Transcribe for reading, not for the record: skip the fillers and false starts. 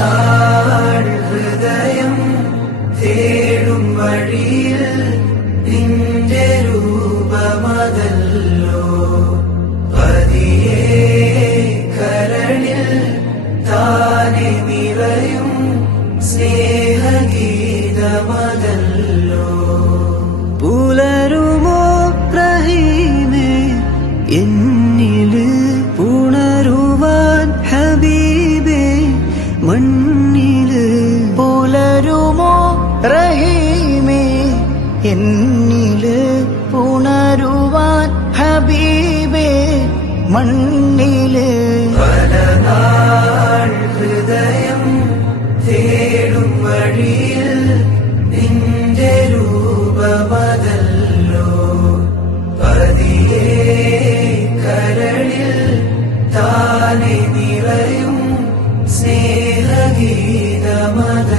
നാൾ ഹൃദയം തേടും വഴിയിൽ നിന്റെ രൂപമതല്ലോ പതിയെ കരണിൽ താനെ നിറയും സ്നേഹഗീതമതല്ലോ പുലരുമോ റഹീമേ എന്നില് പുണരുവാൻ ഹബീബേ മണ്ണില് പുലരുമോ റഹീമേ എന്നില് പുണരുവാൻ ഹബീബേ മണ്ണില് പല നാൾ ഹൃദയം തേടും വഴിയിൽ നിന്റെ രൂപമതല്ലോ പതിയെ കരളിൽ താനെ നിറയും സ്നേഹഗീതമത